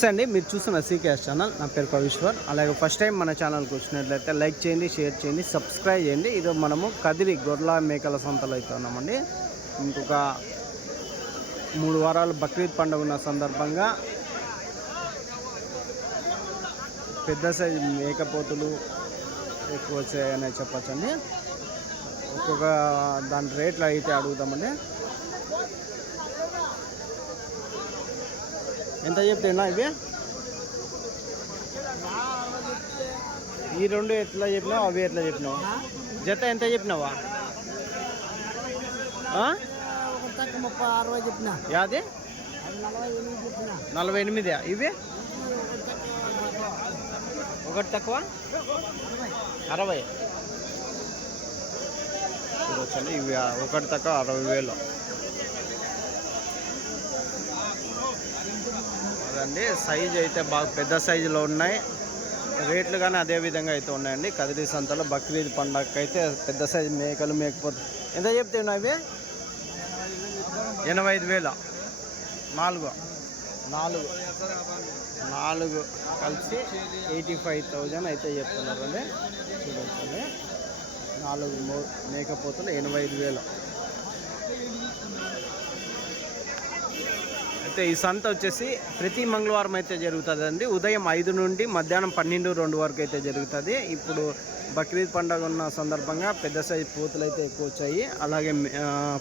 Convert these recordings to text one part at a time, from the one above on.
నమస్తే అండి, మీరు చూస్తున్న సీకేఎస్ ఛానల్. నా పేరు పవిశ్వర్. అలాగే ఫస్ట్ టైం మన ఛానల్కి వచ్చినట్లయితే లైక్ చేయండి, షేర్ చేయండి, సబ్స్క్రైబ్ చేయండి. ఇది మనము కదిరి గొర్రెల మేకల సంతలో అయితే ఉన్నామండి. ఇంకొక 3 వారాలు బక్రీద్ పండుగ ఉన్న సందర్భంగా పెద్ద సైజు మేకపోతులు ఎక్కువ వచ్చాయని చెప్పచ్చండి. ఒక్కొక్క దాని రేట్లు అయితే అడుగుతామండి. ఎంత చెప్తున్నా ఇవి? ఈ రెండు ఎట్లా చెప్పినావు, అవి ఎట్లా చెప్పినావు? జత ఎంత చెప్పినావా? యాది 48. ఇవి ఒకటి తక్కువ 60 చూడొచ్చండి. ఇవి ఒకటి తక్కువ 60,000 అదండి. సైజు అయితే బాగా పెద్ద సైజులో ఉన్నాయి. రేట్లు కానీ అదే విధంగా అయితే ఉన్నాయండి. కదిరి సంతలో బక్రీద్ పండగకి అయితే పెద్ద సైజు మేకలు మేకపోతే ఎంత చెప్తున్నాయి ఇవి? 85,000. 4 కలిసి 85,000 అయితే చెప్తున్నారండి. చూడండి, 4 మేకపోతులు 85,000. అయితే ఈ సంత వచ్చేసి ప్రతి మంగళవారం అయితే జరుగుతుందండి. ఉదయం 5 నుండి మధ్యాహ్నం 12-2 వరకు అయితే జరుగుతుంది. ఇప్పుడు బక్రీద్ పండుగ ఉన్న సందర్భంగా పెద్ద సైజు పోతులు అయితే ఎక్కువ వచ్చాయి. అలాగే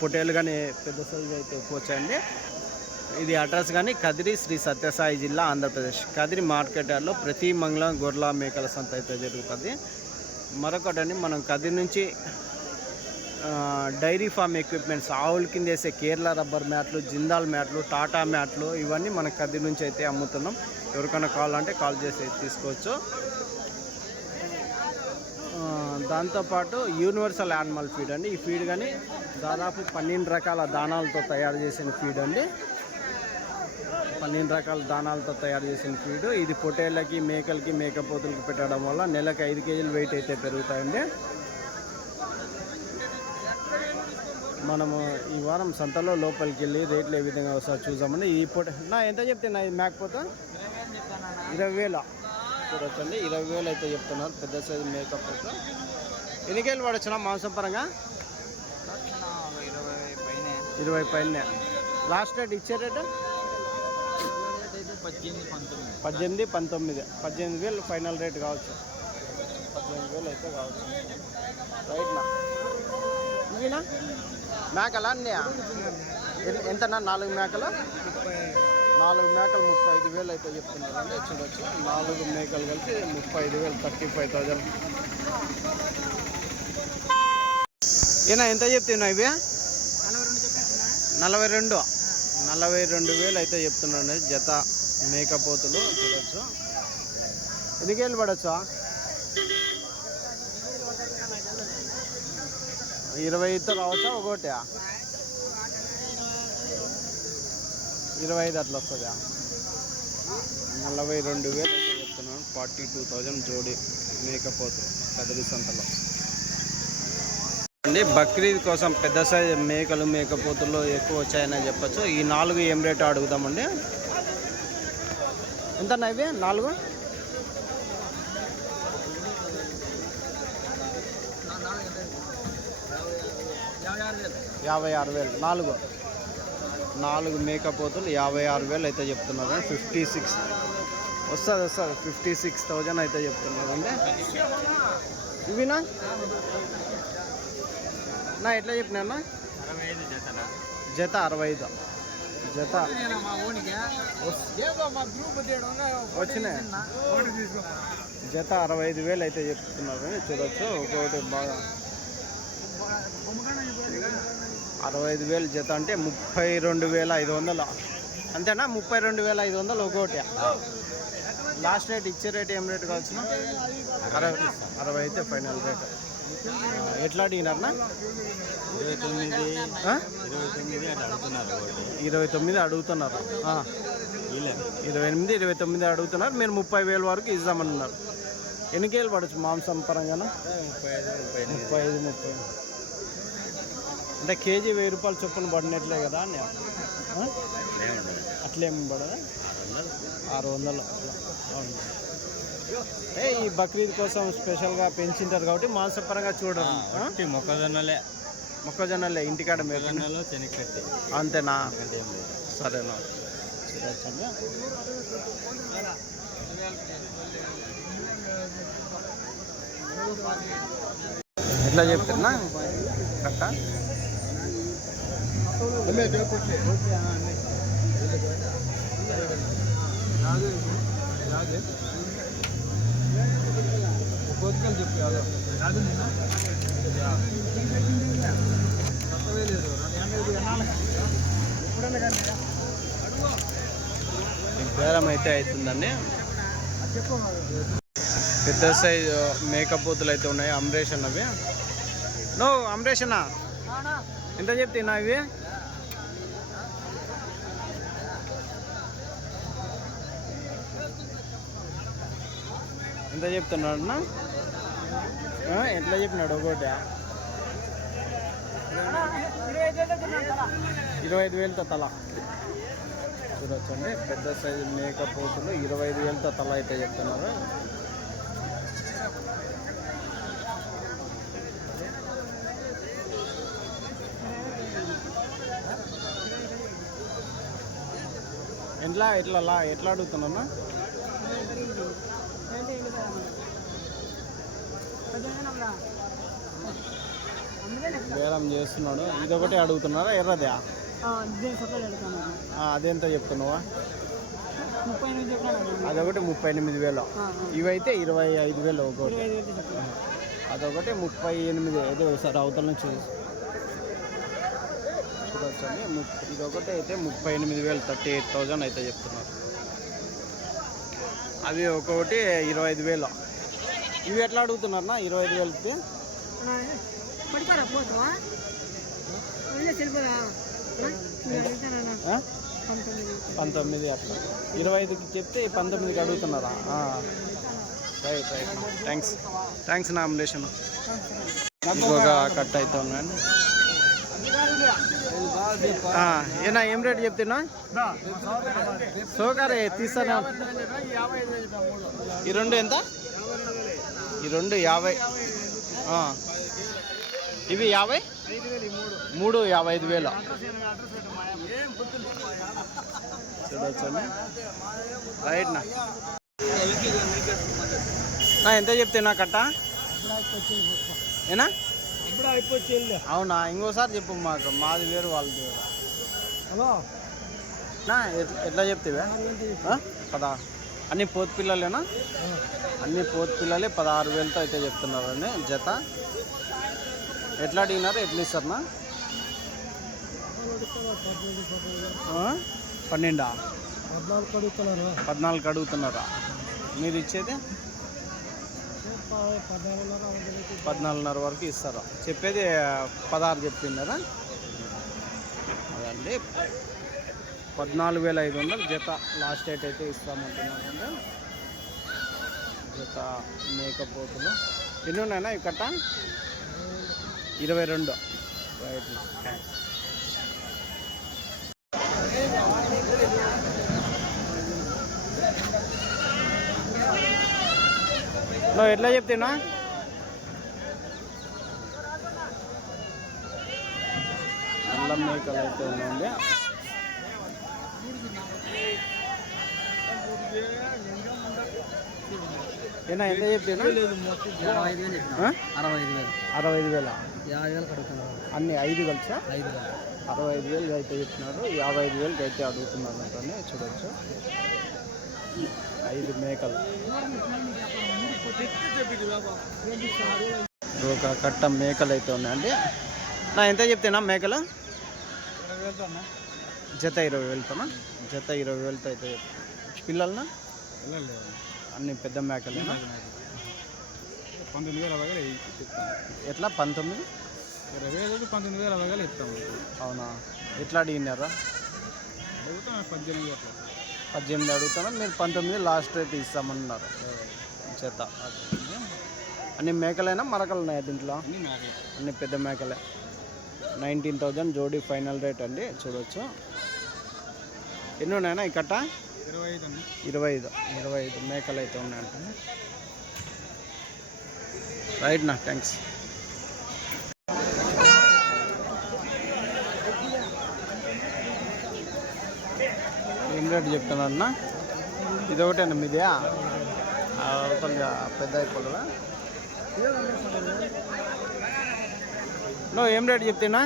పొటేలు కానీ పెద్ద సైజు అయితే ఎక్కువ వచ్చాయండి. ఇది అడ్రస్ కానీ కదిరి శ్రీ సత్యసాయి జిల్లా, ఆంధ్రప్రదేశ్. కదిరి మార్కెట్ యార్డ్లో ప్రతి మంగళవారం గొర్రెల మేకల సంత అయితే జరుగుతుంది. మరొకటండి, మనం కదిరి నుంచి డైరీ ఫామ్ ఎక్విప్మెంట్స్, ఆవుల కింద వేసే కేరళ రబ్బర్ మ్యాట్లు, జిందాల్ మ్యాట్లు, టాటా మ్యాట్లు, ఇవన్నీ మన కదిరి నుంచి అయితే అమ్ముతున్నాం. ఎవరికైనా కావాలంటే కాల్ చేసి తీసుకోవచ్చు. దాంతోపాటు యూనివర్సల్ యానిమల్ ఫీడ్ అండి. ఈ ఫీడ్ కానీ దాదాపు 12 రకాల దానాలతో తయారు చేసిన ఫీడ్ అండి. 12 రకాల దానాలతో తయారు చేసిన ఫీడ్. ఇది పొటేళ్ళకి, మేకలకి, మేకపోతులకి పెట్టడం వల్ల నెలకు 5 కేజీలు వెయిట్ అయితే పెరుగుతాయండి. మనము ఈ వారం సంతలో లోపలికి వెళ్ళి రేట్లు ఏ విధంగా వస్తాయో చూసామండి. ఈ ఎంత చెప్తున్నా ఇది మేకపోతే? 20,000 చూడొచ్చండి. 20,000 అయితే చెప్తున్నారు పెద్ద సైజు మేకపోతే. ఎన్ని కేజీలు పడొచ్చునా మాంసం పరంగా? 20 పైన. లాస్ట్ రేట్ ఇచ్చే రేటు 18, 19. 18,000 ఫైనల్ రేట్ కావచ్చు. 18,000 అయితే కావచ్చు. రైట్నా ఇవినా మేకలా అన్నీ ఎంతనా? 4 మేకలు 35,000 అయితే చెప్తున్నారండి. చూడొచ్చు, 4 మేకలు కలిసి 35,000, 35,000. ఈయన ఎంత చెప్తున్నావు ఇవి? 42,000 అయితే చెప్తున్నాడు జత మేకపోతులు. చూడొచ్చు, ఎన్ని కేజీలు పడవచ్చు? 20తో రావచ్చా? ఒకటి 25 అట్లా వస్తుందా? 42,000 అయితే చెప్తున్నాను. 42,000 జోడి మేకపోతులు కదిరి సంతలో అండి. బక్రీద్ కోసం పెద్ద సైజు మేకలు మేకపోతులు ఎక్కువ వచ్చాయని చెప్పచ్చు. ఈ 4 ఏం రేటు అడుగుదామండి. ఎంతన్నా ఇవి? 4 56,000. 4 మేకపోతులు 56,000 అయితే చెప్తున్నారు. 56 వస్తుంది. 56,000 అయితే చెప్తున్నారండి. ఇవినా నా ఎట్లా చెప్పినా? జత 65. జత వచ్చినాయి. జత 65,000 అయితే చెప్తున్నారు. చూడొచ్చు, ఒక్కొక్కటి బాగా 65,000 జత అంటే 32,500 అంతేనా? 32,500 ఒక్కొక్కటి. లాస్ట్ రేట్ ఇచ్చే రేట్ ఏం రేట్ కావచ్చు? 60 అయితే ఫైనల్ రేట్. ఎట్లా అడిగినారనా? 29 అడుగుతున్నారు. 28, 29 అడుగుతున్నారు. మీరు 30,000 వరకు ఇద్దామన్నారు. ఎన్ని కేజీలు పడవచ్చు మాంసం పరంగా? 35, 30. అంటే కేజీ 1000 రూపాయలు చొప్పున పడినట్లే కదా? అట్లేమి పడదా? 600. అవును. ఈ బక్రీద్ కోసం స్పెషల్గా పెంచింటారు కాబట్టి మాంసపరంగా చూడరు. మొక్కజొన్నలే ఇంటికాడ మొక్కజొన్నలు శనగకట్టి అంతేనా? అంటే ఏం లేదు. సరేనా? చూడొచ్చండి. ఎట్లా చెప్తున్నా కట్ట? బేరం అయితే అవుతుందండి. పెద్ద సైజు మేకపోతులు అయితే ఉన్నాయి. అమరేష్ అన్నవి. నో అమరేష్ అన్న ఎంత చెప్తున్నా ఇవి? ఎంత చెప్తున్నాడు అన్న? ఎట్లా చెప్పినాడు? ఒకటి 25,000తో తల. చూడొచ్చండి, పెద్ద సైజు మేకపోతులు 25,000తో తల అయితే చెప్తున్నారు. ఎట్లా అడుగుతున్నా? బేరం చేస్తున్నాడు. ఇదొకటి అడుగుతున్నారా? ఎర్రదే అదెంత చెప్తున్నావా? అదొకటి 38,000. ఇవైతే 25,000 ఒకటి. అదొకటి 38. అయితే ఒకసారి అవతల నుంచి చూడొచ్చండి. ఇదొకటి అయితే 38,000, 38,000 అయితే చెప్తున్నారు. అవి ఒక్కొక్కటి 25,000. ఇవి ఎట్లా అడుగుతున్నారన్నా? 25,000కి 19 అట్లా. 25కి చెప్తే 19కి అడుగుతున్నారా? రైట్. Thanks nomination. ఇంకొక కట్ అయితే ఉన్నాయండి. ఏనా ఏం రేట్ చెప్తున్నా? సోకారే తీస్తానా? ఈ రెండు ఎంత? ఈ రెండు 50. ఇవి 50. 3 55,000. చూడొచ్చండి. రైట్ నా ఎంత చెప్తున్నా కట్ట? ఏనా? అవునా? ఇంకోసారి చెప్పు మాకు. మాది వేరు, వాళ్ళది వేరు. నా ఎట్లా చెప్తేవా? అన్ని పోతు పిల్లలేనా? అన్ని పోతు పిల్లలే 16,000తో అయితే చెప్తున్నారండి జత. ఎట్లా అడిగినారు? ఎట్లా ఇస్తారన్నా? 12 14 అడుగుతున్నారా? మీరు ఇచ్చేది 14.5 వరకు ఇస్తారా? చెప్పేది 16 చెప్తున్నారా? అదండి 14,500 జత లాస్ట్ రేట్ అయితే ఇస్తామంటున్నారండి. జత మేకపోతులు ఎన్ని ఉన్నాయన్నా ఈ కట్ట? 22. రైట్. నువ్వు ఎట్లా చెప్తున్నా? అల్లం మేకలు అయితే ఉన్నాయండి. ఏనా ఎంత చెప్తున్నా? 65,000. అన్ని 5 కలిసా? 65,000 అయితే చెప్తున్నారు. 55,000 అయితే అడుగుతున్నారు అంటే చూడొచ్చు. 5 మేకలు. ఒక కట్ట మేకలు అయితే ఉన్నాయండి. నా ఎంత చెప్తున్నా మేకలు? జత 20,000తోనా? జత 20,000తో అయితే పిల్లలనా? అన్ని పెద్ద మేకలేనా? 19,000 ఎట్లా 19? 20,000 19,000 ఇస్తాము. అవునా? ఎట్లా అడిగినారా? 18 అడుగుతాను. మీరు 19 లాస్ట్ రేట్ ఇస్తామన్నారు జత. అన్ని మేకలైనా మరకలు ఉన్నాయా దీంట్లో? అన్ని పెద్ద మేకలే. 19,000 జోడీ ఫైనల్ రేట్ అండి. చూడవచ్చు. ఎన్ని ఉన్నాయన్నా ఈ కట్ట? 25 అన్న. 25 మేకలు అయితే ఉన్నాయంట. రైట్ నా, థ్యాంక్స్. ఏం రేటు చెప్తున్నారన్నా? ఇది ఒకటేనా మీదే? అవతల పెద్ద అయిపోలేదా? నువ్వు ఏం రేటు చెప్తున్నా?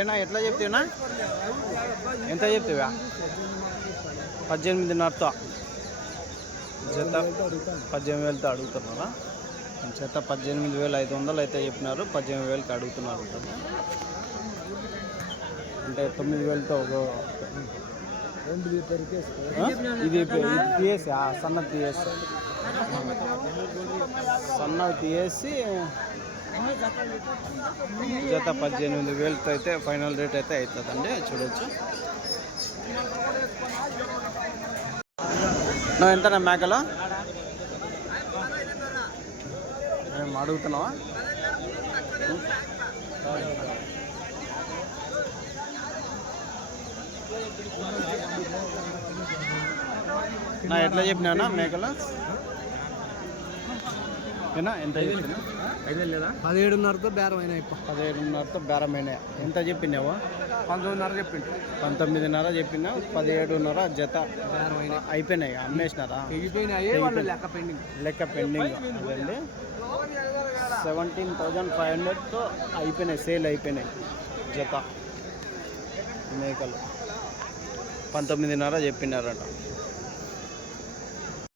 ఏనా ఎట్లా చెప్తున్నా? ఎంత చెప్తావా? 18,500తో జత. 18,000తో అడుగుతున్నారా? జత 18,500 అయితే చెప్పినారు. 18,000కి అడుగుతున్నారు. అంటే 9,000తో ఇది తీసేసి సన్నది తీసేసి జత 18,000తో అయితే ఫైనల్ రేట్ అయితే అవుతుందండి. చూడొచ్చు. నువ్వు ఎంతనా మేకలో మేము అడుగుతున్నావా? నా ఎట్లా చెప్పినా మేకలో ఏనా? ఎంత చెప్పినా? 17,500తో బేరం అయినా. 17,500తో బేరమైన. ఎంత చెప్పినావా? 19,500 చెప్పిండు. 19,500 చెప్పినా. 17,500 జత అయిపోయినాయి. అమ్మేసినారా? లెక్క పెండింగ్ అదండి. 17,500తో అయిపోయినాయి. సేల్ అయిపోయినాయి జత మేకలు. 19,500 చెప్పినారట.